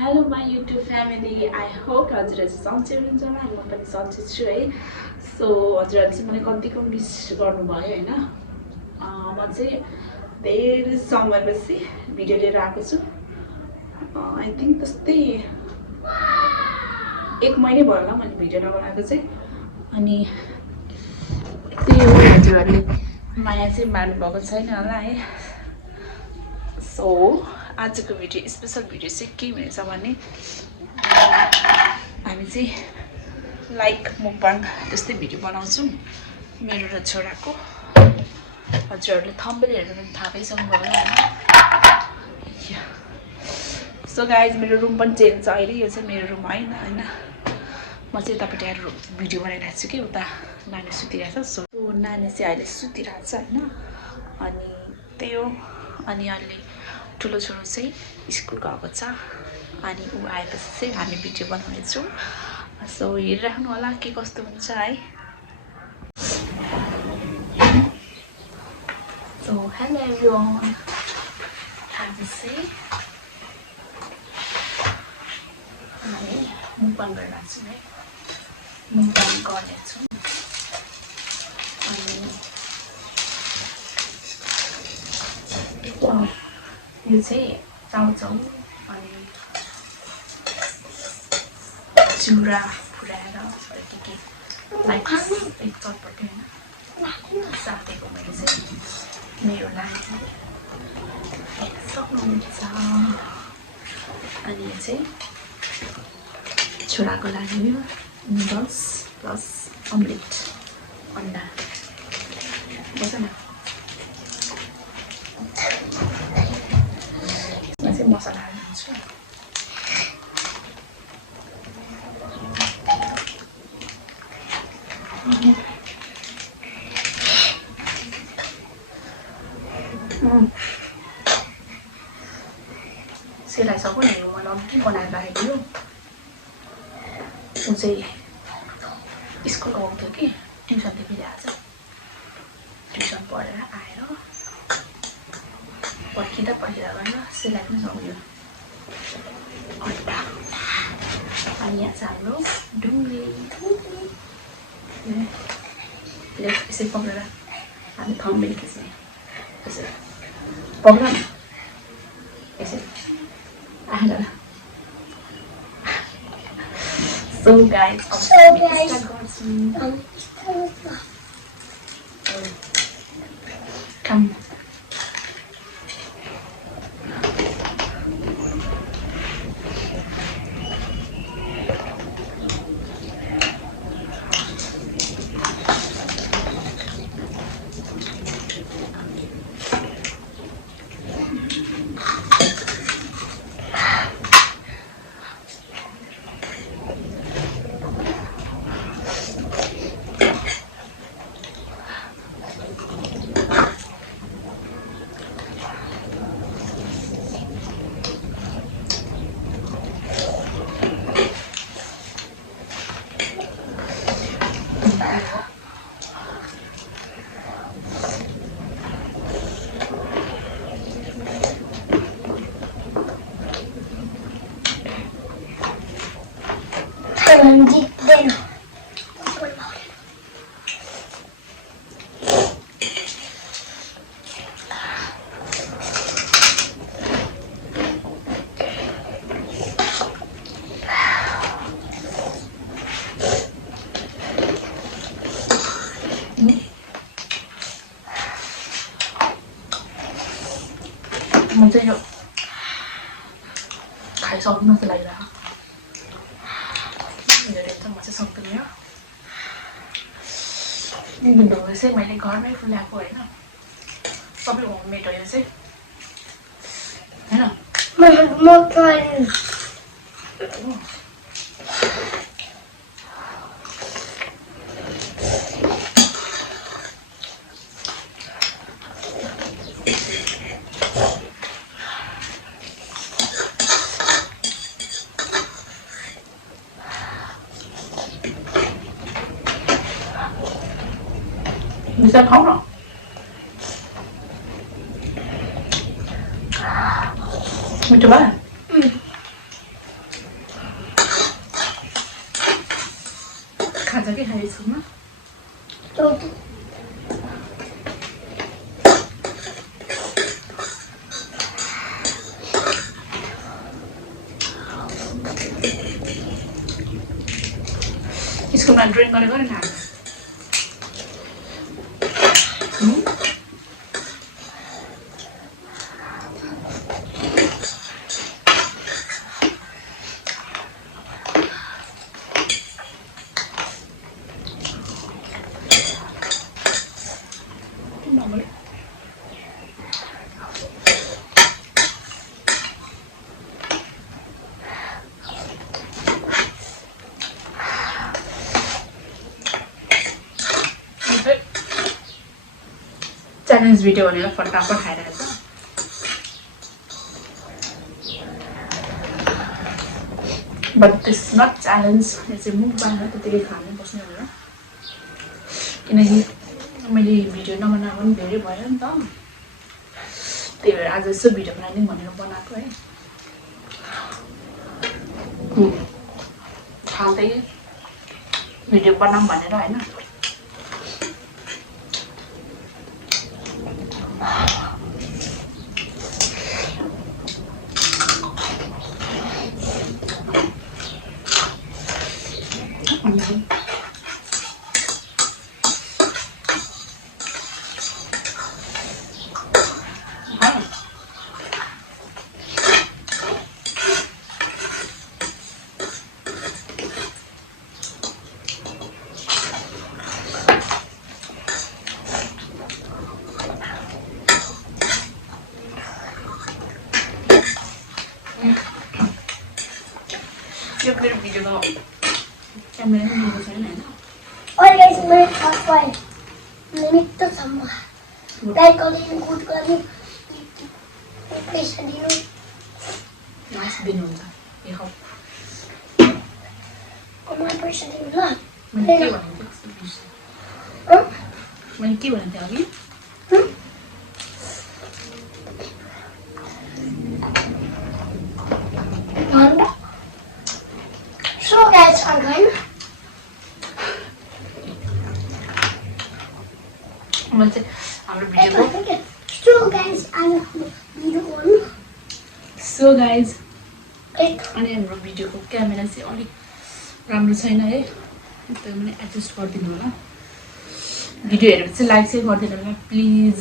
Hello my YouTube family. I hope हजुरहरू सन्चै हुनुहुन्छ होला म पनि सन्चै छु है. सो हजुरहरूले चाहिँ मलाई कतिको मिस गर्नुभयो हैन. म चाहिँ धेरै समयपछि भिडियो लिएर आएको छु. आई थिंक त्यस्तै 1 महिना भयो होला मैले भिडियो नबनाएको चाहिँ. अनि त्यही हो हजुरहरूले माया चाहिँ मार्नु भएको छैन होला है. सो आजको भिडियो स्पेशल भिडियो चाहिँ के हुनेछ भने हामी चाहिँ लाइक मुकबाङ त्यस्तै भिडियो बनाउँछौँ मेरो र छोराको. हजुरहरूले थम्बनेल हेरेर पनि थाहा पाइसक्नुभयो होला हैन. सो गाइज मेरो रुम पनि चेन्ज छ अहिले. यो चाहिँ मेरो रुम होइन हैन. म चाहिँ यतापट्टि आएर भिडियो बनाइरहेको छु कि उता नानी सुतिरहेको छ. सो नानी चाहिँ अहिले सुतिरहेको छ हैन. अनि त्यही हो. अनि अहिले ठुलो छोरो चाहिँ स्कुल गएको छ. अनि ऊ आएपछि चाहिँ हामी भिडियो बनाउनेछौँ. सो हेरिराख्नु होला के कस्तो हुन्छ है. So hello everyone. आज चाहिँ हामी मुकबाङ गरिरहेको छौँ है. मुकबाङ गर्नेछौँ. अनि यो चाहिँ चाउचाउ अनि चिउरा फुराएर के लाइक एक चटपटे होइन साथीको मैले चाहिँ मेरो लागि सक्नुहुन्छ. अनि यो चाहिँ छोराको लागि नुडल्स प्लस अमलेट अन्डा बस न. यसमा चाहिँ मसला हाल्नुहुन्छ. सेलाइसक्यो नि. मलाई अघि बनाएर राखेको यो. ऊ चाहिँ स्कुल गएको थियो कि ट्युसन थियो फेरि आज. ट्युसन पढेर आएर पर्खिँदा गर्न सेलाइ पनि सक्यो. अन्डा अनि यहाँ चाहिँ हाम्रो ढुङ्ग्री यसै पक्रेर हामी थम्बनेल खिच्ने. यसरी पक्र न यसरी आएर. So guys, come. म चाहिँ यो खाइसक्नु जस्तो लागिरहेको. म चाहिँ सक्दिनँ. यो ढुङ्ग्री चाहिँ मैले घरमै फुलाएको होइन. सबै होममेड हो यो चाहिँ होइन. bisa không rồi. Mình chụp á. छ कि हाई स्कुलमा स्कुलमा ड्रिङ्क गरेको नि हामी च्यालेन्ज भिडियो भनेर फटाफट खाइरहेको छ बट दिस नट च्यालेन्ज यो चाहिँ मुकबाङ हो त्यतिकै खानु बस्ने भनेर किनकि मैले भिडियो नबनाएको पनि धेरै भयो नि त त्यही भएर आज यसो भिडियो बनाइदिउँ भनेर बनाएको है खाँदै भिडियो बनाऊँ भनेर होइन यो मेरो भिडियोको क्यामेरा पनि लिएको छैन होइन और गाइस मेरे हाथ पर लिमिट तो सम्मा लाइक करें गुड करें पैसा दिनु नाइस दिनुहुन्छ यो हो कमाई पैसा दिनु ल मैले के भनेको थिएँ अघि So guys, I'm going. हाम्रो भिडियोको So guys, I'm video one. So guys अनि हाम्रो भिडियोको क्यामेरा चाहिँ अलिक राम्रो छैन है त्यो पनि एडजस्ट गरिदिनु होला भिडियो हेरेपछि लाइक चाहिँ गरिदिनु होला प्लिज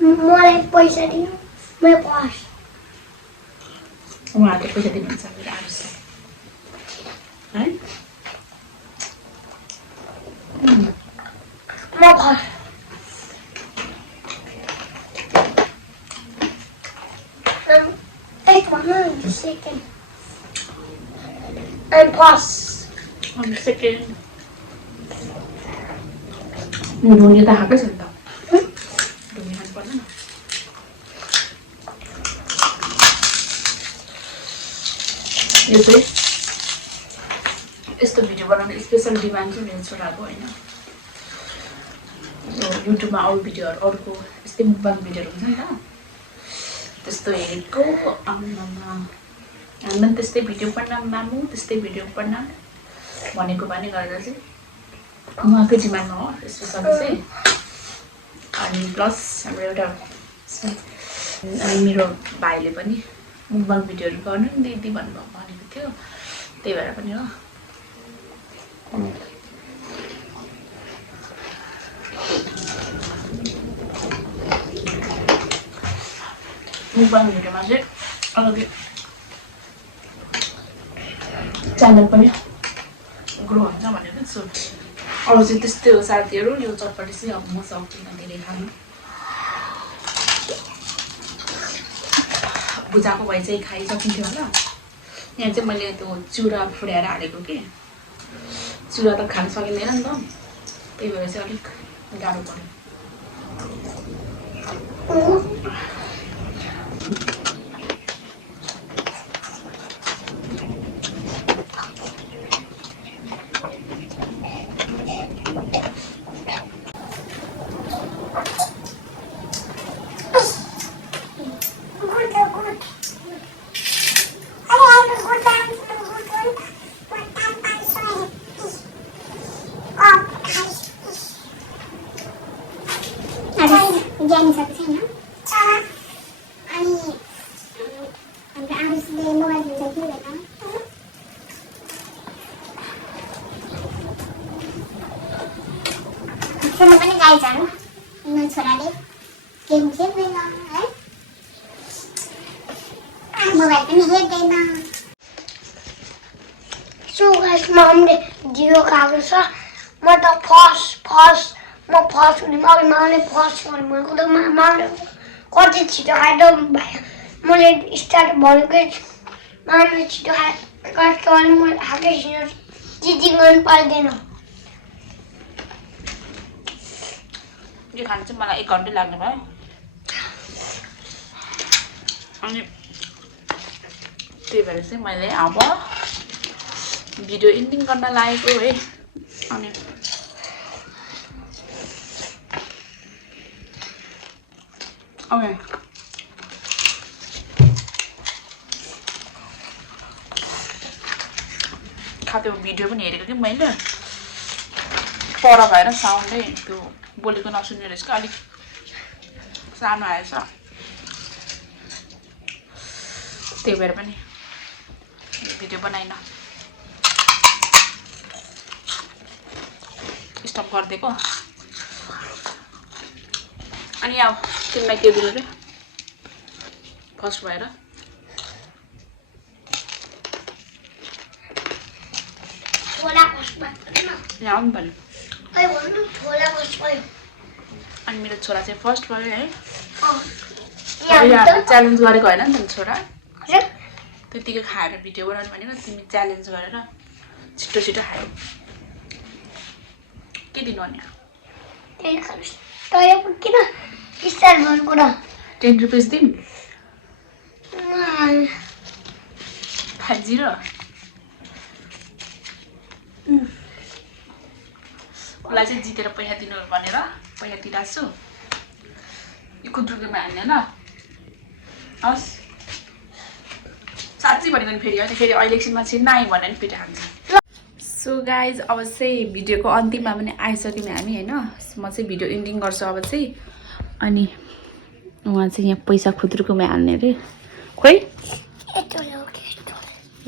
मलाई पैसा दिनु मेरो पास उहाँहरूले पैसा दिनुहुन्छ मेरो आरुषलाई है म pass Take 1 second. And pause. 1 second. ढुङ्गे त हाकै छ नि त ढुङ्गे खानु पर्दैन यो चाहिँ यस्तो भिडियो बनाउने स्पेसल डिमान्ड चाहिँ मेरो छोराको होइन युट्युबमा अरू भिडियोहरू अरूको यस्तै मुकबाङ भिडियोहरू हुन्छ नि त त्यस्तो हेरेको हामी पनि त्यस्तै भिडियो बनाऊँ मामु त्यस्तै भिडियो बनाऊँ भनेको बानी गरेर चाहिँ उहाँकै डिमान्डमा हो स्पेसल चाहिँ अनि प्लस हाम्रो एउटा अनि मेरो भाइले पनि मुकबाङ भिडियोहरू गर्नु नि दिदी भनेको थियो त्यही भएर पनि हो मुकबाङ भिडियोमा चाहिँ अलग्गै च्यानल पनि ग्रो हुन्छ भनेर छु अरू चाहिँ त्यस्तै हो साथीहरू यो चटपटी चाहिँ अब म सक्दिनँ धेरै खानु भुजाको भए चाहिँ खाइसकिन्थ्यो होला यहाँ चाहिँ मैले त्यो चिउरा फुड्याएर हालेको कि चिउरा त खान सकिँदैन नि त त्यही भएर चाहिँ अलिक गाह्रो पर्यो जानिसकेको छैन अनि हाम्रो आरुषले मोबाइल दिन्छ कि हुँदैन सुन्नु पनि गाइजहरू मेरो छोराले गेम खेल्दैन है मोबाइल पनि हेर्दैन सो गाइस मम्मीले जिरो खाएको छ म त म फर्स्ट हुने मम्मीले फर्स्ट गर्नु भनेको त मम्मीले कति छिटो खाइदो भयो मैले स्टार्ट भनेकै मम्मीले छिटो खायो कहिले मैले खाएकै छिटो चिटिङ गर्नु पर्दैन यो खानु चाहिँ मलाई 1 घन्टा लाग्ने भयो अनि त्यही भएर चाहिँ मैले अब भिडियो एन्डिङ गर्न लागेको है अनि खाएको भिडियो पनि हेरेको थिएँ मैले पर भएर साउन्डै त्यो बोलेको नसुन्ने रहेछ अलिक सानो आएछ त्यही भएर पनि भिडियो बनाइन स्टप गरिदिएको अनि अब तिमीलाई के दिनु रे फर्स्ट भएर यहाँ आउनु पर्यो अनि मेरो छोरा चाहिँ फर्स्ट भयो है च्यालेन्ज गरेको होइन नि त छोरा त्यतिकै खाएर भिडियो बनाउनु भनेको तिमी च्यालेन्ज गरेर छिटो छिटो खायो के दिनु अनि 10 रुपिस दिउँ 50 उसलाई चाहिँ जितेर पैसा दिनु भनेर पैसा दिइरहेको छु यो खुद्रुकेमा हाल्ने ल हस् साँच्चै भनेको नि फेरि होइन फेरि अहिले एकछिनमा चाहिँ नाइ भने नि फेरि हान्छ सो गाइज अब चाहिँ भिडियोको अन्तिममा पनि आइसक्यौँ हामी होइन म चाहिँ भिडियो एन्डिङ गर्छु अब चाहिँ अनि उहाँ चाहिँ यहाँ पैसा खुद्रुकेमा हाल्ने अरे खोइ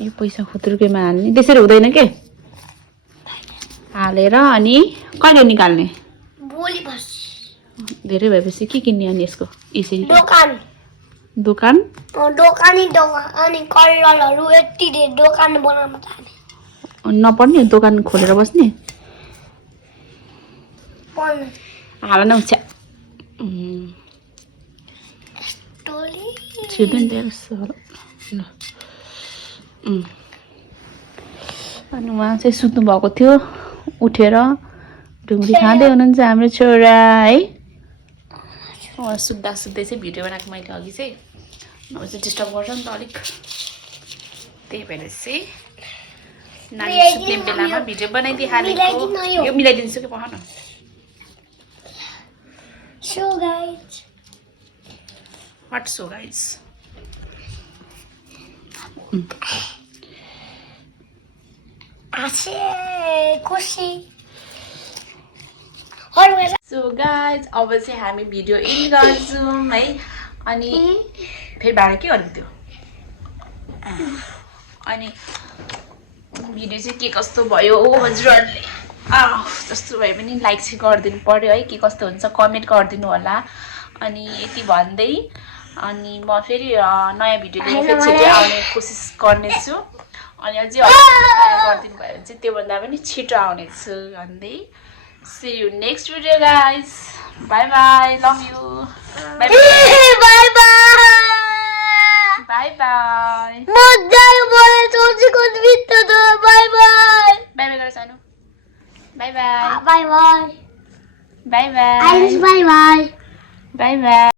यो पैसा खुद्रुकेमा हाल्ने त्यसरी हुँदैन के हालेर अनि कहिले निकाल्ने भोलि बस धेरै भएपछि के किन्ने अनि यसको यसरी दोकान दोकान अनि कलरहरू यति धेरै दोकान बनाउन थाल्ने नपर्ने दोकान खोलेर बस्ने हाल न हुन्छ छिर्दैन अनि उहाँ चाहिँ सुत्नु भएको थियो उठेर ढुङ्ग्री खाँदै हुनुहुन्छ हाम्रो छोरा है उहाँ सुत्दा सुत्दै चाहिँ भिडियो बनाएको मैले अघि चाहिँ अब चाहिँ डिस्टर्ब गर्छ नि त अलिक त्यही भएर चाहिँ नानी सुत्ने बेलामा भिडियो बनाइदिइहालेको यो मिलाइदिन्छु कि पख न so guys what so guys खुसी सो गाइज अब चाहिँ हामी भिडियो एन्ड गर्छौँ है अनि फेरि भाडा के गर्नु त्यो अनि भिडियो चाहिँ के कस्तो भयो हजुरहरूले जस्तो भए पनि लाइक चाहिँ गरिदिनु पर्यो है के कस्तो हुन्छ कमेन्ट गरिदिनु होला अनि यति भन्दै अनि म फेरि नयाँ भिडियो लिएर फेरि छिटो आउने कोसिस गर्नेछु अनि अझै गरिदिनु भयो भने चाहिँ त्योभन्दा पनि छिटो आउनेछु भन्दै see you next video guys bye bye love you bye bye bye bye bye मजाले बोले सोचेको बित्तो त बाइ बाइ बाइ बाइ गर सानो bye bye bye bye bye bye ice bye bye bye bye